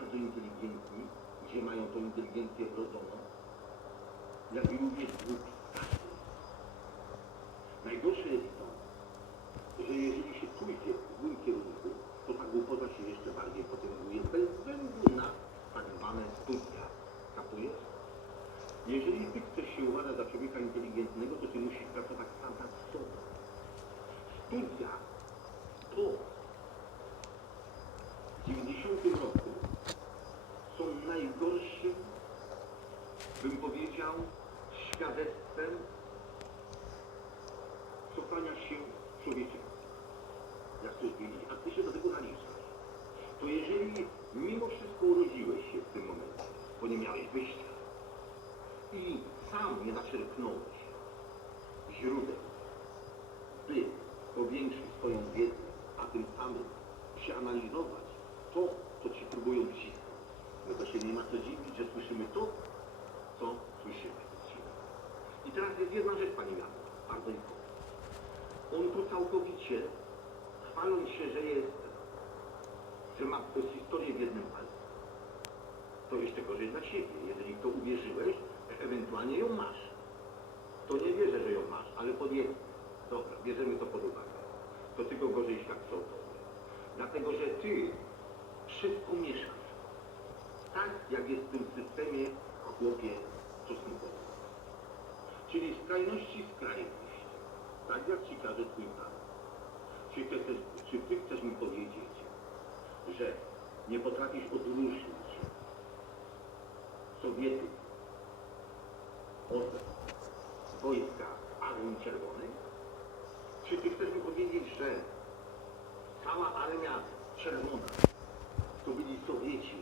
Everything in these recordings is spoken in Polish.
bardzo inteligentni, gdzie mają tą inteligencję wrodzoną, jak również dwóch starszych. Najgorsze jest to, że jeżeli się pójdzie w złym kierunku, to ta głupota się jeszcze bardziej potęguje bez względu na tak zwane studia. Kapujesz? Jeżeli ty chcesz się uważać za człowieka inteligentnego, to ty musisz pracować sam nad sobą. Studia to w 90 roku są najgorszym, bym powiedział, świadectwem cofania się człowieczeństwa. Jak chcesz wiedzieć, a ty się do tego naliczasz, to jeżeli mimo wszystko urodziłeś się w tym momencie, bo nie miałeś wyjścia i sam nie zaczerpnąłeś źródeł, by powiększyć swoją wiedzę, a tym samym przeanalizować to, co ci próbują wcisnąć, no to się nie ma co dziwić, że słyszymy to, co słyszymy. I teraz jest jedna rzecz, Pani Janu, bardzo istotna. On tu całkowicie, chwaląc się, że jest, że ma historię w jednym palcu, to jeszcze gorzej dla siebie. Jeżeli to uwierzyłeś, ewentualnie ją masz. To nie wierzę, że ją masz, ale powiedzmy, dobra, bierzemy to pod uwagę. To tylko gorzej o tobie. Dlatego, że ty wszystko mieszasz. Tak, jak jest w tym systemie chłopie stosunkowym. Czyli skrajności skrajność. Tak jak ci każe twój Pan. Czy, czy ty chcesz mi powiedzieć, że nie potrafisz odróżnić Sowietów od wojska Armii Czerwonej? Czy ty chcesz mi powiedzieć, że cała Armia Czerwona to byli Sowieci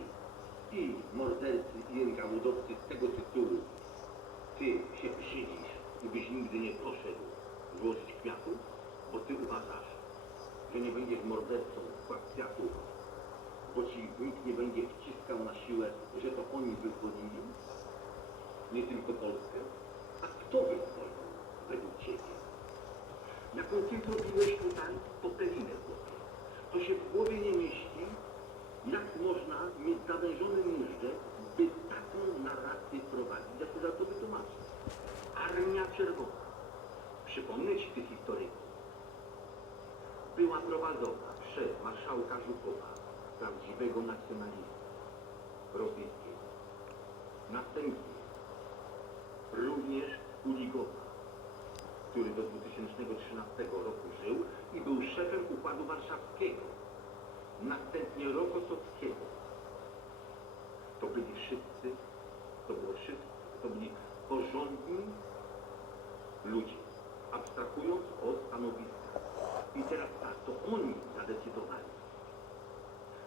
i mordercy i NKWD-owcy z tego tytułu ty się brzydzisz i byś nigdy nie poszedł złożyć kwiatów, bo ty uważasz, że nie będziesz mordercą kwiatów, bo ci nikt nie będzie wciskał na siłę, że to oni wyzwolili, nie tylko Polskę. A kto wyzwolił według ciebie? Jaką ty zrobiłeś tutaj popelinę chłopie? To się w głowie nie mieści, jak można mieć zawężony móżdżek, by taką narrację prowadzić? Ja się za to wytłumaczę. Armia Czerwona, przypomnę ci tych historyków, była prowadzona przez marszałka Żukowa, prawdziwego nacjonalisty rosyjskiego. Następnie również Kuligowa, który do 2013 roku żył i był szefem Układu Warszawskiego. Następnie Rokosowskiego. To byli wszyscy, to było wszyscy, to byli porządni ludzie, abstrahując od stanowiska. I teraz tak, to oni zadecydowali,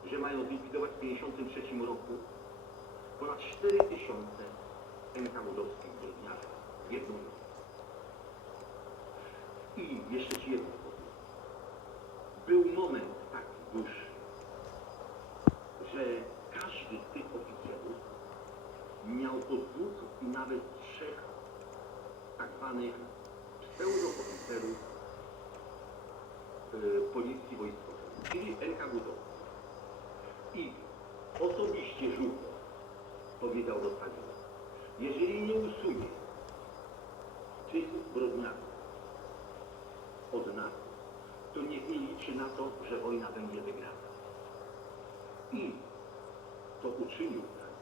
że mają zlikwidować w 1953 roku ponad 4 tysiące NKWD-owskich zbrodniarzy w jedną. I jeszcze ci jedno powiem. Był moment taki dłuższy, że każdy z tych oficerów miał po dwóch i nawet trzech tak zwanych pseudooficerów y, policji wojskowej, czyli NKWD. I osobiście Żółko powiedział do Stalina, jeżeli nie usunie tych zbrodniarzy od nas, to niech nie liczy na to, że wojna będzie wygrana. I to uczynił tak.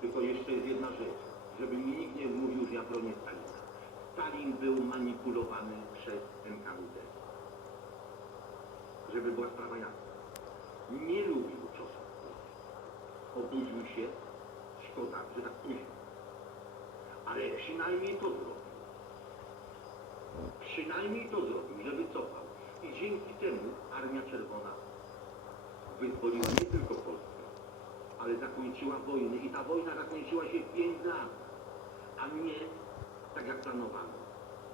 Tylko jeszcze jest jedna rzecz, żeby mi nikt nie mówił, że ja bronię Stalina. Stalin był manipulowany przez NKWD. Żeby była sprawa jasna. Nie lubił ciosu. Obudził się, szkoda, że tak późno. Ale przynajmniej to zrobił. Przynajmniej to zrobił, że wycofał. I dzięki temu Armia Czerwona wyzwoliła nie tylko Polskę, ale zakończyła wojnę. I ta wojna zakończyła się w 5 lat, a nie tak jak planowano.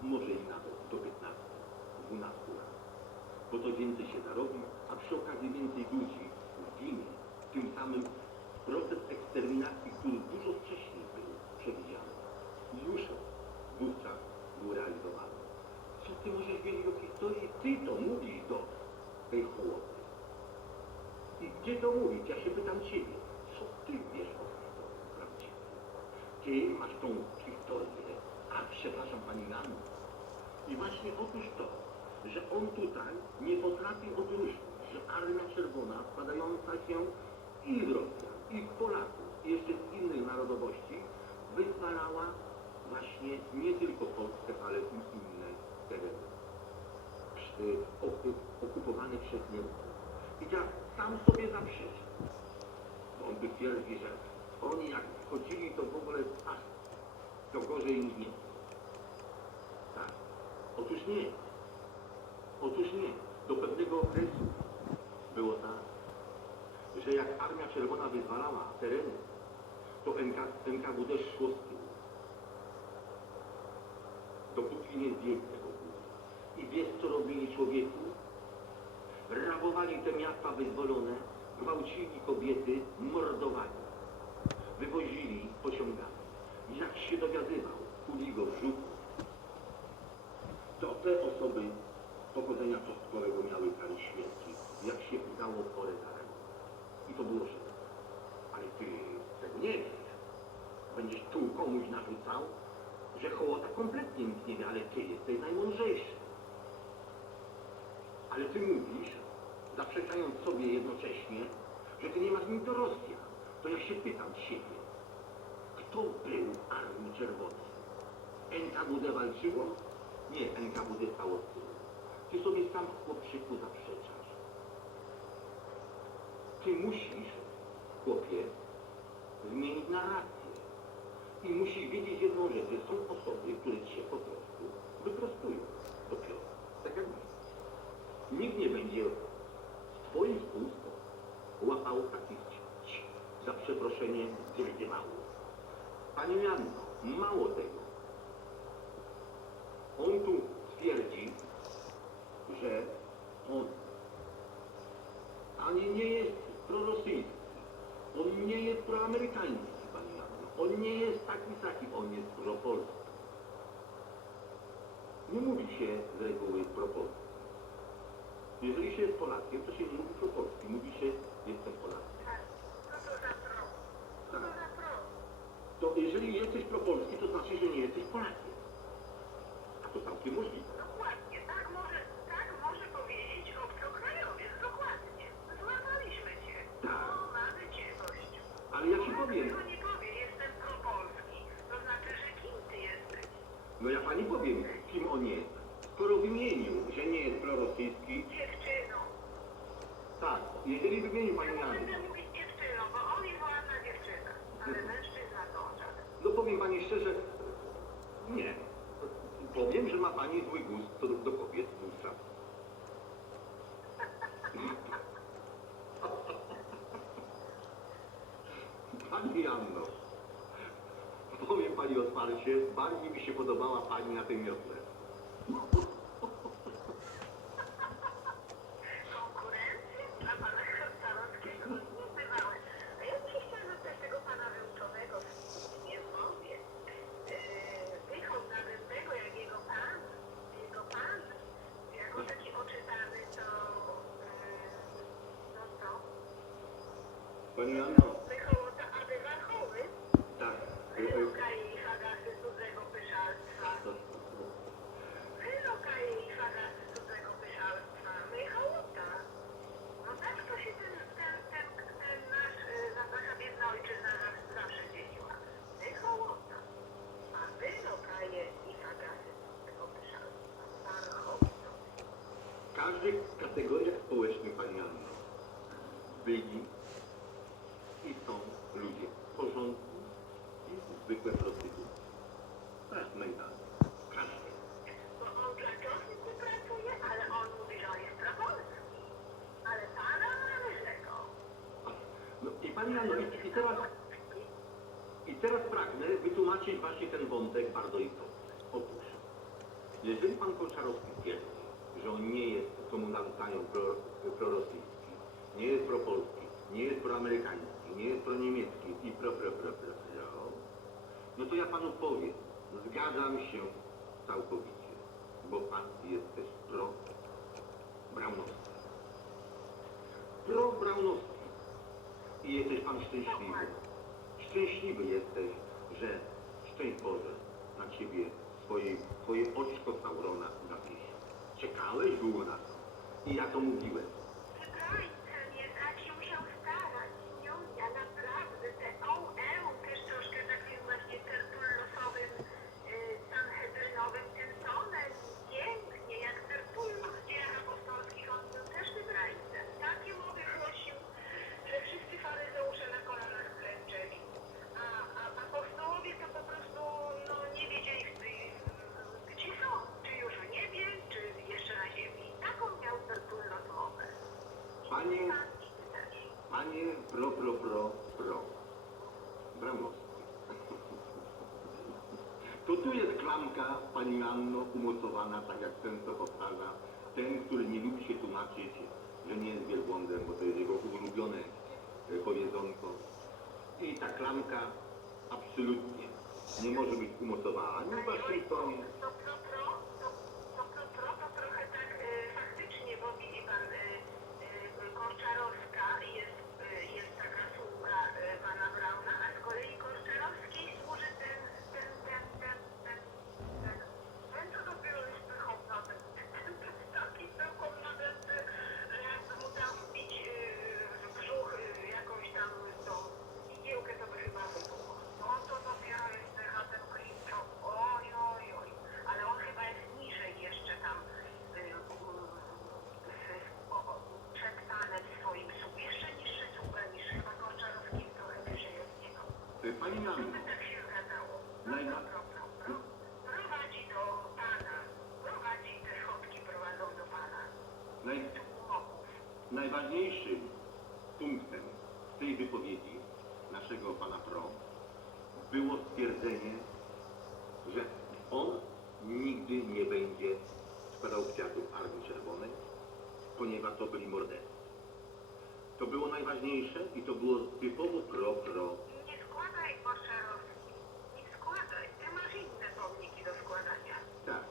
Może i nawet do 15, 12 lat. Bo to więcej się zarobi, a przy okazji więcej ludzi zginie. Tym samym proces eksterminacji, który dużo wcześniej był przewidziany, już wówczas był realizowany. Ty możesz wiedzieć o historii? Ty to mówisz do tej chłopy. I gdzie to mówić? Ja się pytam ciebie, co ty wiesz o historii prawdziwej? Ty masz tą historię, przepraszam pani Janu. I właśnie otóż to, że on tutaj nie potrafi odróżnić, że Armia Czerwona składająca się i z Rosjan, i z Polaków, i jeszcze z innych narodowości, wyzwalała właśnie nie tylko Polskę, ale i inne tereny oku- okupowane przez Niemców. I teraz sam sobie zaprzeczy. Bo on by twierdzi, że oni jak wchodzili, to w ogóle aż to gorzej niż Niemcy. Otóż nie. Otóż nie. Do pewnego okresu było tak, że jak Armia Czerwona wyzwalała tereny, to NK, NKWD szło z tyłu. Dopóki nie zdjęli tego góry. I wiesz, co robili człowieku? Rabowali te miasta wyzwolone, gwałcili kobiety, mordowali. Wywozili pociągami. Jak się dowiadywał Kuligo Żuków, to te osoby pochodzenia czosnkowego miały kary śmierci, jak się udało porę daremo. I to było żywe. Ale ty tego nie wiesz. Będziesz tu komuś narzucał, że hołota kompletnie nic nie wie, ale ty jesteś najmądrzejszy. Ale ty mówisz, zaprzeczając sobie jednocześnie, że ty nie masz nic do Rosjan. To ja się pytam siebie, kto był Armii Czerwonej? NKWD walczyło? Nie, NKWD stało z tyłu. Ty sobie sam chłopczyku zaprzeczasz. Ty musisz, chłopie, zmienić narrację. Że są osoby, które cię po prostu wyprostują dopiero. Tak jak my. Nikt nie będzie z twoich ust łapał takich ci- za przeproszenie zrywałów. Panie Janno, mało tego. On tu twierdzi, że on ani nie jest prorosyjski, on nie jest proamerykański, panie Janno. On nie jest taki taki, on jest propolski. Nie mówi się z reguły propolski. Jeżeli się jest Polakiem, to się nie mówi propolski, mówi się jestem Polakiem. Co to za pro? Co to za pro? To jeżeli jesteś propolski, to znaczy, że nie jesteś Polakiem. A to całkiem możliwe. Dokładnie, tak może, tak może powiedzieć obcokrajowiec, dokładnie. Złapaliśmy cię. Tak. O, mamy cię, gościu. Ale ja ci powiem, tego nie powie, jestem propolski. To znaczy, że kim ty jesteś? no ja pani powiem, on jest. Skoro wymienił, że nie jest prorosyjski, Dziewczyną. tak, jeżeli wymienił pani Ja Janno, będę mówić dziewczyną, bo on jest ładna dziewczyna. Ale mężczyzna to żaden. no powiem pani szczerze, nie. Powiem, że ma pani zły gust co do, kobiet wówczas. Pani Janno, powiem pani otwarcie, bardziej mi się podobała pani na tym miotle. Konkurencję dla pana Starowskiego nie bywałe. A ja bym się chciała zapytać tego pana wyuczonego w Niezmowie. Yy, Wychał nadętego jak jego pan, jego pan, jak on taki oczytany, to yy, no to Pani Janno, wychał to aby wachowy, tak. wyloka i fagasy cudzego pyszalstwa. Wyloka i fagasy cudzego pyszalstwa. Wychołota. No tak to się ten, ten, ten, nasz, y, nasza biedna ojczyzna zawsze- dzieliła. Wychołota. A wyloka jest i fagasy cudzego pyszalstwa. Parchowco. W każdych kategoriach społecznych, pani Anno, byli i są ludzie porządni i zwykłe prostytutki. Tak, najbardziej. Każdy. Bo on dla ciosów nie pracuje, ale on mówi, że on jest propolski. Ale pana należego. No i teraz, i teraz pragnę wytłumaczyć właśnie ten wątek bardzo istotny. Otóż, jeżeli pan Kolczarowski twierdzi, że on nie jest, co mu prorosyjski, nie jest propolski, nie jest proamerykański, nie jest proniemiecki i pro, pro, pro, pro, pro, no to ja panu powiem, zgadzam się całkowicie, bo pan jest też pro Braunowski. I jesteś pan szczęśliwy. Szczęśliwy jesteś, że szczęść Boże na ciebie swoje, twoje oczko Saurona zawiesi. Czekałeś długo na to. I ja to mówiłem. Wybrańca nie tak się musiał starać. Nią ja naprawdę te OE też troszkę takim właśnie tertullosowym, y, sanhedrynowym tym tonem. Pięknie, jak Tertullus w dziejach apostolskich, on był też wybrańcem. Takie mowy głosił, że wszyscy faryzeusze na kolanach klęczeli. A, a apostołowie to po prostu no, nie wiedzieli, y, gdzie są. Czy już w niebie, czy jeszcze na ziemi. Taką miał Tertullos mowę. Panie, panie pro, pro, pro, pro. Bramowski. To tu jest klamka, pani Anno, umocowana, tak jak często powtarza, ten, który nie lubi się tłumaczyć, że nie jest wielbłądem, bo to jest jego ulubione e, powiedzonko. I ta klamka absolutnie nie może być umocowana ani w Waszyngtonie, To pro, pro, to, to pro, pro, to trochę tak y, faktycznie, bo widzi pan y, y, Korczarowska jest, y, jest taka sługa y, pana Brauna, a z kolei Korczarowskiej służy ten, ten, ten, ten, ten, ten, ten co dopiero jest wychodna, ten, ten, ten taki całkiem nadęty, że jakby mu tam bić y, w brzuch y, jakąś tam tą igiełkę, to by chyba wybuchło. No to dopiero jest ten ten Klimczo. Oj, oj, oj. Ale on chyba jest niżej jeszcze tam y, y, w, o, o, przed panem swoim sług. Jeszcze niższy sługa niż chyba Korczarowski trochę wyżej od niego. E, Pani No Anno, by tak się zgadzało. No, Najma- no, no, no, no. Prowadzi do pana. Prowadzi, te schodki prowadzą do pana. naj, Tu umowów. Najważniejszym punktem tej wypowiedzi naszego pana Pro było stwierdzenie, że on nigdy nie będzie składał kwiatów Armii Czerwonej, ponieważ to byli mordercy. To było najważniejsze i to było typowo pro-pro. Nie składaj Korczarowski. Nie składaj. Ty masz inne pomniki do składania. Tak.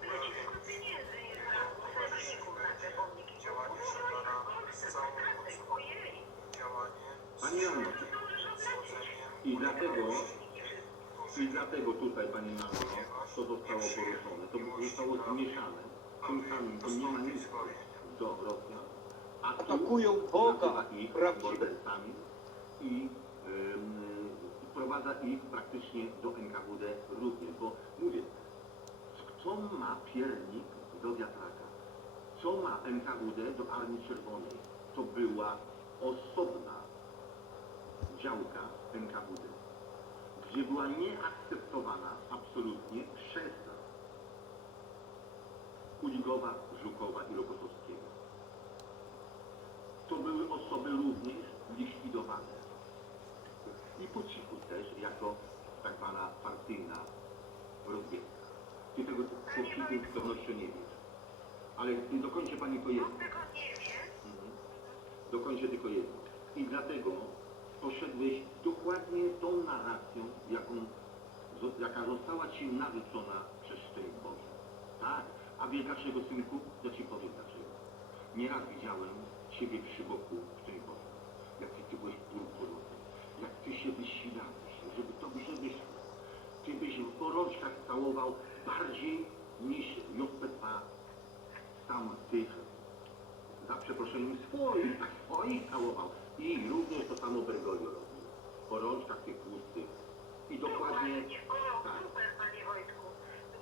Tyle ci tylko pieniędzy nie znam urzędników na te pomniki. Działanie Szatana z całą mocą. Ojej. Oblecieć. i dlatego, i dlatego tutaj, Pani Anno, to zostało poruszone, to zostało zmieszane. Tym samym to nie ma nic do Rosjan, a tu Atakują Boga nazywa ich mordercami i ym, wprowadza ich praktycznie do NKWD również, bo mówię, co ma piernik do wiatraka? Co ma NKWD do Armii Czerwonej? To była osobna działka NKWD, gdzie była nieakceptowana absolutnie przez Kuligowa, Żukowa i Rokosowskiego. To były osoby również likwidowane. I po cichu też jako tak zwana partyjna rozbiegka. Ty tego po cichu z pewnością nie wiesz. Ale dokończę pani to jedno. Mhm. Dokończę tylko jedno. I dlatego poszedłeś dokładnie tą narracją, jaką, jaka została ci narzucona przez szczęść Boże. Tak. A wiesz dlaczego, synku? Ja ci powiem dlaczego. Nieraz widziałem ciebie przy boku szczęść Boże. Jak ty byłeś purpurowy. Jak ty się wysilałeś, żeby to dobrze wyszło. Ty byś w gorączkach całował bardziej niż JPA sam tych za przeproszeniem swoich, tak swoich całował. I również to samo Bergoglio robił. Po rączkach tych tłustych. I dokładnie, tak. super, panie Wojtku.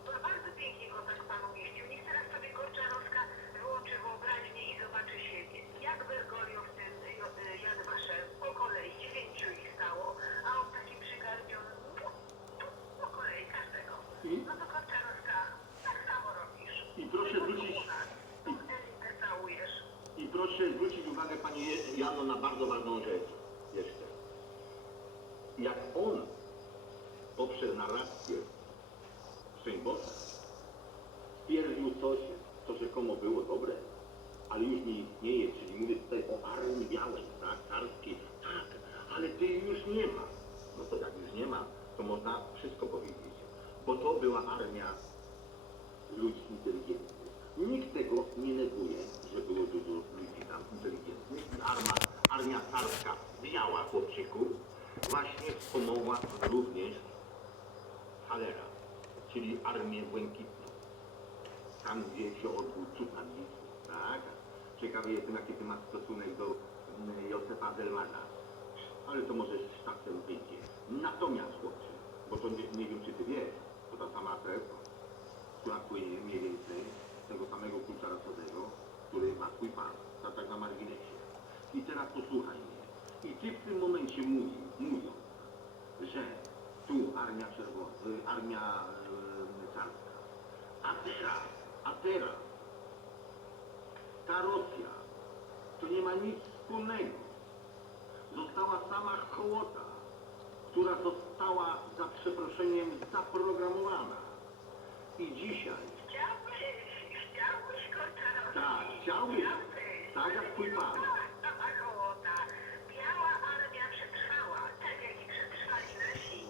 To bardzo pięknie go tak pan umieścił. Niech teraz sobie Korczarowska wyłączy wyobraźnię i zobaczy siebie. Jak Bergoglio w tym y, Jan Waszel, po kolei, dziewięciu ich stało, a on taki przygarbiony, tu, tu, po kolei, każdego. I, No to Korczarowska, tak samo robisz. i proszę zwrócić, U nas. Tu elitę całujesz. i proszę zwrócić uwagę Pani Jano na bardzo ważną rzecz jeszcze. Jak on poprzez narrację Boże stwierdził coś, co rzekomo było dobre, ale już nie istnieje, czyli mówię tutaj o Armii Białej, tak, carskiej, tak, ale tej już nie ma. No to jak już nie ma, to można wszystko powiedzieć, bo to była armia ludzi inteligentnych. Nikt tego nie neguje, że było dużo ludzi tam inteligentnych. Arma, armia carska biała chłopczyku właśnie wspomogła również Halera, czyli armię błękitną. Tam gdzie się odbył cud angielski, tak? Ciekawy jestem, jaki ty masz stosunek do mm, Józefa Delmana. Ale to może z czasem wyjdzie. Natomiast, chłopcze, bo to nie, nie wiem, czy ty wiesz, to ta sama krew, która płynie mniej więcej z tego samego klucza rasowego, który ma twój pan. Tak na marginesie. I teraz posłuchaj mnie. I ty w tym momencie mówi, mówią, że tu armia czerwona, armia y, carska. A teraz, a teraz ta Rosja to nie ma nic wspólnego. Została sama hołota, która została za przeproszeniem zaprogramowana. I dzisiaj, Chciałbyś, chciałbyś Korczarowski. tak, chciałbyś, tak jak twój pan. Sama hołota. Biała armia przetrwała, tak jak i przetrwali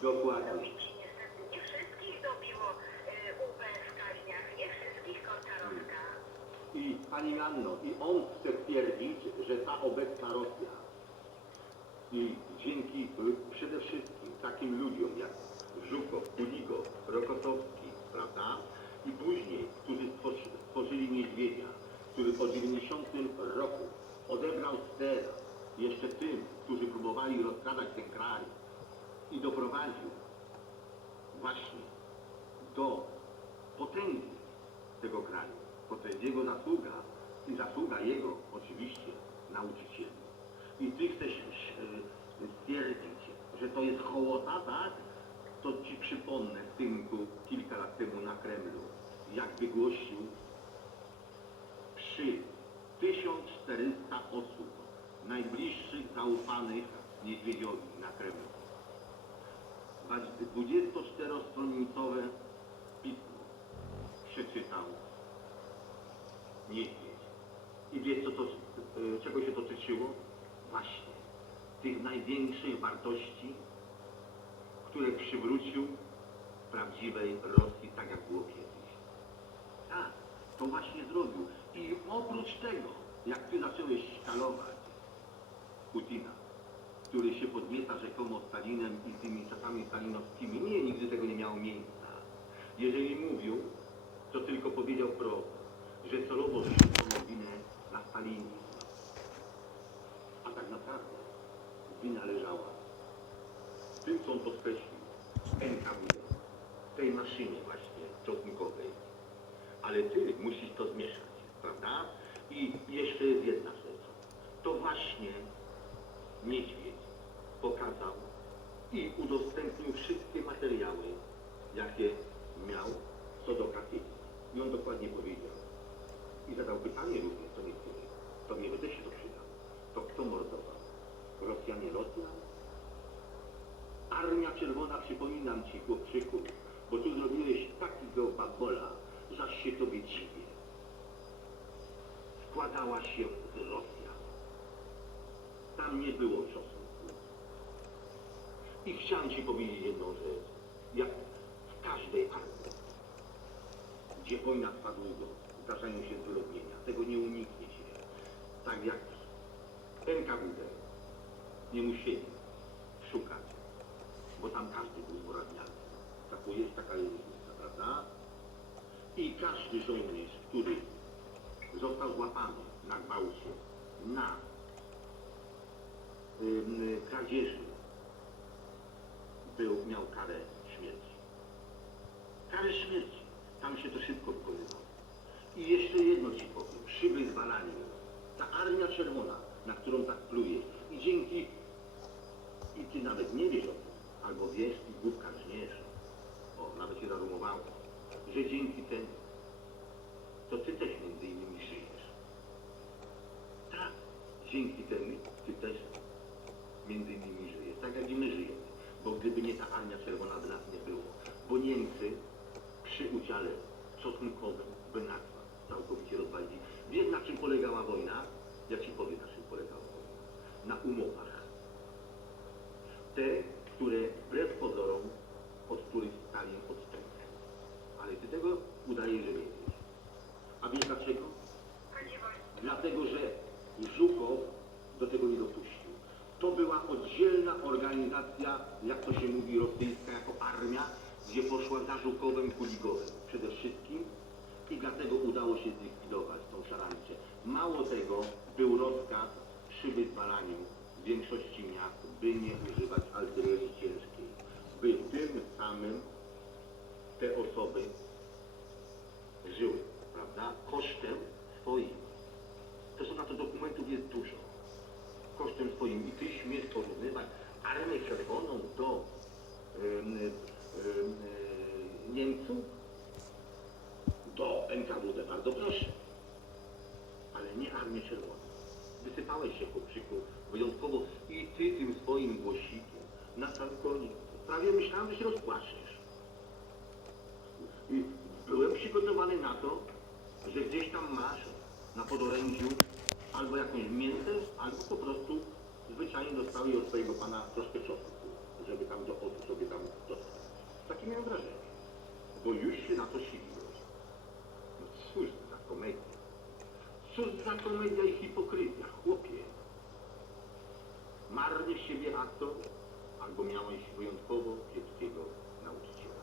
Dokładnie. Niestety. Nie wszystkich dobiło y, UB w Kaliniach, nie wszystkich. I pani Janno, i on chce twierdzić, że ta obecna Rosja i dzięki y, przede wszystkim takim ludziom jak Żukow, Kuligo, Rokosowski, prawda? I później, którzy stworzy, stworzyli Niedźwiedzia, który po 90 roku odebrał ster jeszcze tym, którzy próbowali rozkradać ten kraj i doprowadził właśnie do potęgi tego kraju. Bo to jest jego zasługa i zasługa jego oczywiście nauczycieli. I ty chcesz e, stwierdzić, że to jest hołota, tak? To ci przypomnę synku kilka lat temu na Kremlu, jak wygłosił przy 1400 osób najbliższych zaufanych niedźwiedziowi na Kremlu. 24-stronicowe pismo przeczytał niedźwiedź. I wiesz, co to, y, czego się to tyczyło? Właśnie tych największych wartości, które przywrócił prawdziwej Rosji, tak jak było kiedyś. Tak, to właśnie zrobił. I oprócz tego, jak ty zacząłeś szkalować Putina, który się podmieca rzekomo Stalinem i tymi czasami stalinowskimi, nie, nigdy tego nie miało miejsca. Jeżeli mówił, to tylko powiedział wprost, że celowo rzucono winę na stalinizm. A tak naprawdę wina leżała tym, co on podkreślił, w NKWD, w tej maszynie właśnie czosnkowej. Ale ty musisz to zmieszać, prawda? I jeszcze jest jedna rzecz. To właśnie niedźwiedź pokazał i udostępnił wszystkie materiały, jakie miał co do Katyni. I on dokładnie powiedział. I zadał pytanie również do niektórych. To mnie też się to przyda. To kto mordował? Rosjanie Rosjan? Armia Czerwona, przypominam ci, chłopczyku, bo tu zrobiłeś takiego babola, aż się tobie dziwię. Składała się z Nie było czosnku. I chciałem ci powiedzieć jedną rzecz. Jak w każdej armii, gdzie wojna trwa długo, zdarzają się zwyrodnienia. Tego nie uniknie się. Tak jak NKWD nie musieli szukać, bo tam każdy był zwyrodniany. Tak jest taka różnica, prawda? I każdy żołnierz, który został złapany na gwałcie, na kradzieży, był, miał karę śmierci. Karę śmierci. Tam się to szybko wykonywało. I jeszcze jedno ci powiem. Przy wyzwalaniu ta Armia Czerwona, na którą tak pluje i dzięki i ty nawet nie wiesz o tym, albo wiesz i główka żniesz, o, nawet się zarumowało, że dzięki temu to ty też między innymi żyjesz. Tak, dzięki temu ty też między innymi żyjesz, tak jak i my żyjemy. Bo gdyby nie ta Armia Czerwona, by nas nie było. Bo Niemcy przy udziale czosnkowym by nas całkowicie rozwalili. Wiesz na czym polegała wojna? Ja ci powiem na czym polegała wojna. Na umowach. Te, które wbrew pozorom, od których Stalin odstępuje. Ale ty tego udaje, że nie wiesz. A wiesz dlaczego? Panie wojsku. Dlatego, że Żukow do tego nie dopuścił. organizacja, jak to się mówi, rosyjska jako armia, gdzie poszła za Kuligowem przede wszystkim i dlatego udało się zlikwidować tą szarańczę. Mało tego, był rozkaz przy wyzwalaniu większości miast, by nie używać artylerii ciężkiej, by tym samym te osoby żyły, prawda, kosztem swoim. Zresztą na to dokumentów jest dużo. Kosztem swoim. I ty śmiesz porównywać Armię Czerwoną do ym, ym, y, Niemców? Do NKWD, bardzo proszę. Ale nie Armię Czerwoną. Wysypałeś się po krzyku wyjątkowo i ty tym swoim głosikiem na sam koniec. Prawie myślałem, że się rozpłaczesz. I byłem przygotowany na to, że gdzieś tam masz na podorędziu albo jakąś miętę, albo po prostu zwyczajnie dostałeś od swojego pana troszkę żeby tam do oczu sobie tam dostać. Takie miałem wrażenie. Bo już się na to siliłeś. No cóż za komedia. Cóż za komedia i hipokryzja, chłopie. Marny siebie aktor, albo miałeś wyjątkowo kiepskiego nauczyciela.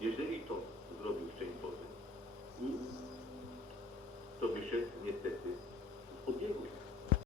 Jeżeli to zrobił szczęść Boże, to wyszedł niestety